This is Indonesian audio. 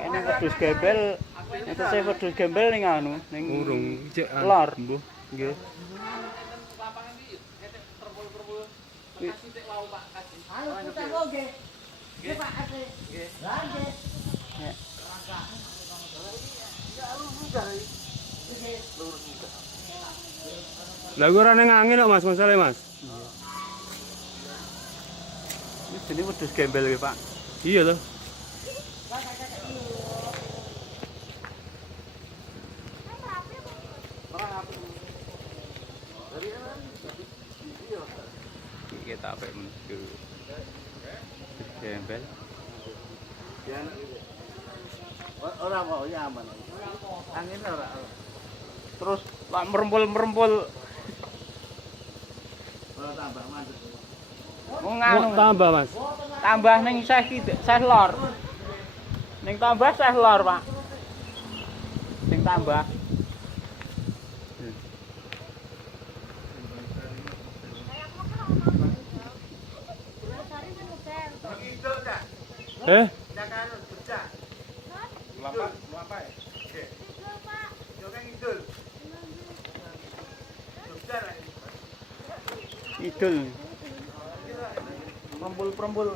Kayaknya wedhus gembel, itu saya wedhus gembel ning anu, ning Urung lor. mbuh. Nggih. Lah ora ning angin kok Mas, masalahe Mas. Ini jenis wedhus gembel ya, Pak. Iya toh. Kita apa menuju gembel. Ora mau nyaman. Angin ora. Terus pak merempul-merempul. Ora tambah mandek. Mau Mau nganu tambah Mas. tambah ning seh lor. Ning tambah seh lor, Pak. Sing tambah. Eh? Idul. Perempul-perempul.